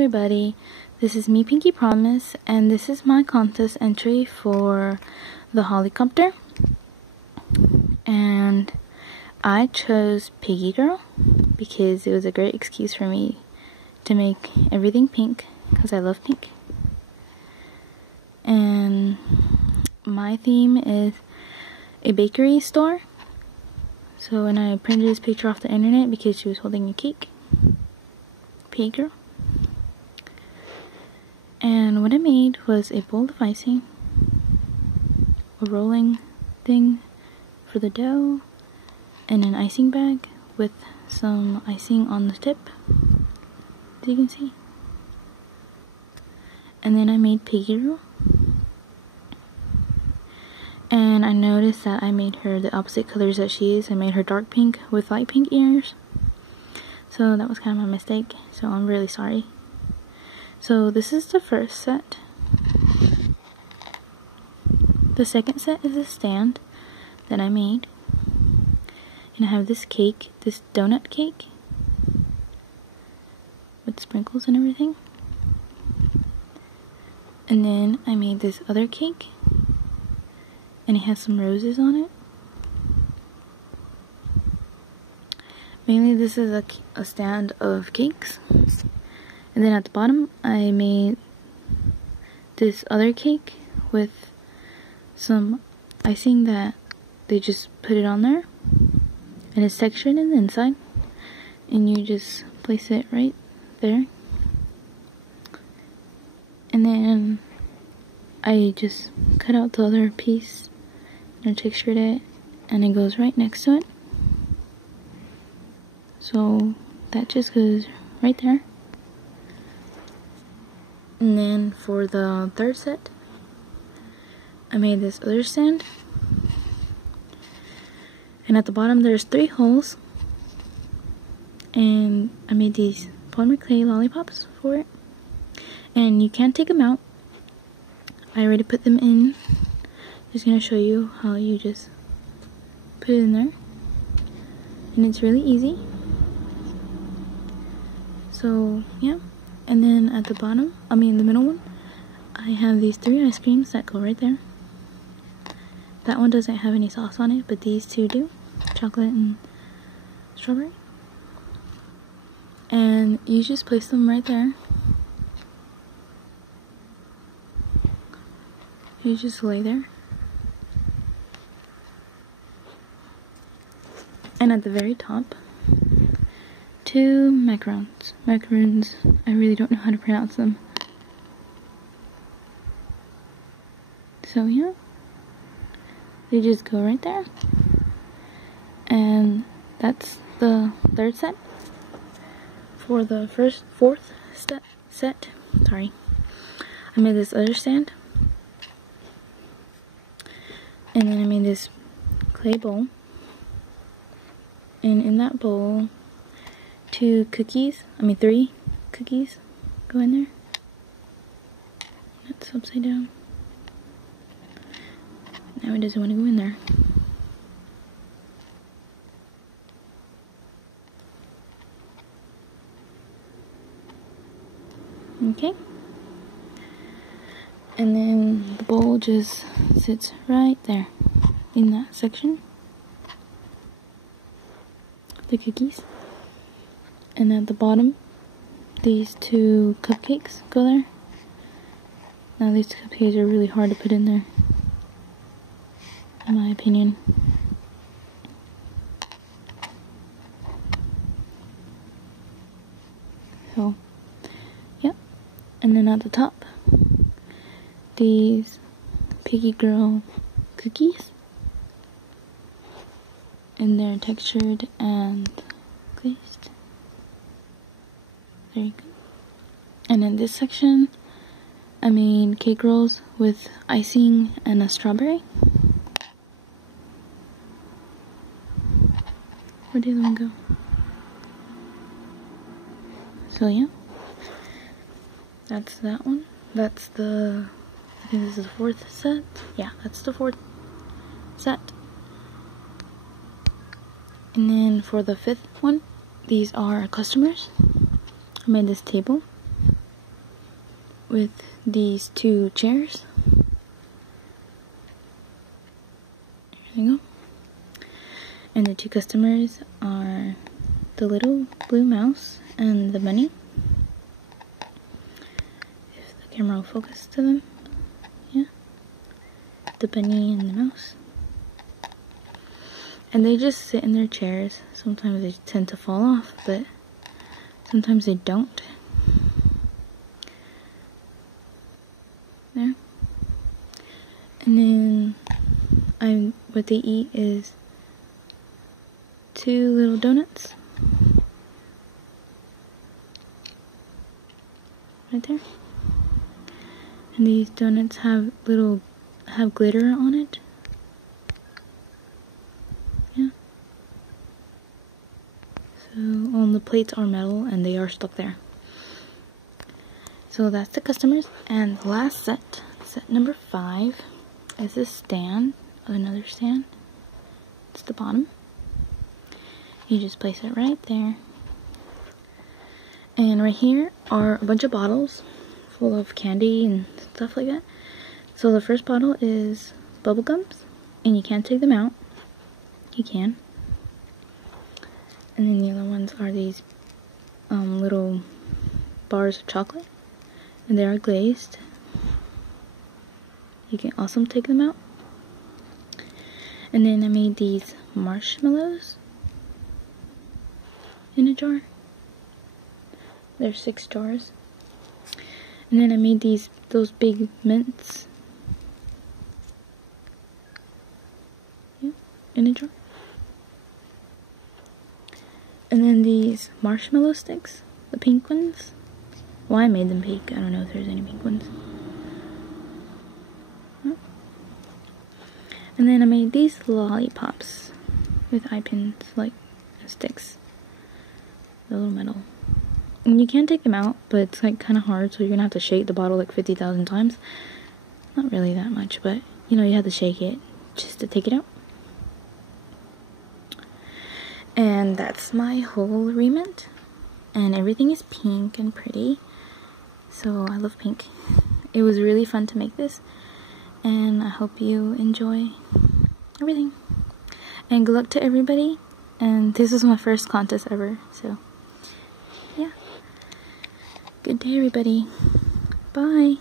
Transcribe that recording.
everybody, this is me, Pinky Promise, and this is my contest entry for the Hollycopter. And I chose Piggy Girl because it was a great excuse for me to make everything pink because I love pink. And my theme is a bakery store. So when I printed this picture off the internet because she was holding a cake, Piggy Girl. And what I made was a bowl of icing, a rolling thing for the dough, and an icing bag with some icing on the tip, as you can see. And then I made Piggy Girl. And I noticed that I made her the opposite colors that she is. I made her dark pink with light pink ears. So that was kind of my mistake, so I'm really sorry. So this is the first set. The second set is a stand that I made. And I have this cake, this donut cake with sprinkles and everything. And then I made this other cake and it has some roses on it. Mainly this is a stand of cakes. And then at the bottom I made this other cake with some icing that they just put it on there. And it's textured in the inside. And you just place it right there. And then I just cut out the other piece and textured it. And it goes right next to it. So that just goes right there. And then for the third set, I made this other stand. And at the bottom there's 3 holes. And I made these polymer clay lollipops for it. And you can take them out. I already put them in. Just gonna show you how you just put it in there. And it's really easy. So yeah. And then at the bottom, the middle one, I have these 3 ice creams that go right there. That one doesn't have any sauce on it, but these 2 do. Chocolate and strawberry. And you just place them right there. You just lay there. And at the very top, 2 macarons. Macarons, I really don't know how to pronounce them. So yeah, they just go right there. And that's the third set. For the fourth set, sorry, I made this other stand. And then I made this clay bowl. And in that bowl, 3 cookies go in there. That's upside down. Now it doesn't want to go in there. Okay. And then the bowl just sits right there in that section. The cookies. And at the bottom, these 2 cupcakes go there. Now these cupcakes are really hard to put in there, in my opinion. So, yeah. And then at the top, these Piggy Girl cookies. And they're textured and glazed. There you go. And in this section, I made cake rolls with icing and a strawberry. Where did one go? So yeah, that's that one. That's the, I think this is the 4th set. Yeah, that's the 4th set. And then for the 5th one, these are customers. I made this table with these two chairs. There you go. And the two customers are the little blue mouse and the bunny. If the camera will focus to them. Yeah. The bunny and the mouse. And they just sit in their chairs. Sometimes they tend to fall off, but sometimes they don't. There. And then what they eat is 2 little donuts. Right there. And these donuts have glitter on it. Yeah. So on the plates are metal and they are stuck there. So that's the customers. And the last set number 5, is a stand, another stand. It's the bottom. You just place it right there. And right here are a bunch of bottles full of candy and stuff like that. So the first bottle is bubble gums, and you can't take them out. You can. And then the other ones are these little bars of chocolate, and they are glazed. You can also take them out. And then I made these marshmallows in a jar. There's 6 jars. And then I made those big mints. Yeah, in a jar. And then these marshmallow sticks, the pink ones. Well, I made them pink. I don't know if there's any pink ones. And then I made these lollipops with eye pins, like sticks. The little metal. And you can take them out, but it's like kind of hard, so you're gonna have to shake the bottle like 50,000 times. Not really that much, but you know, you have to shake it just to take it out. And that's my whole remint. And everything is pink and pretty. So I love pink. It was really fun to make this. And I hope you enjoy everything. And good luck to everybody. And this is my first contest ever, so yeah. Good day, everybody. Bye.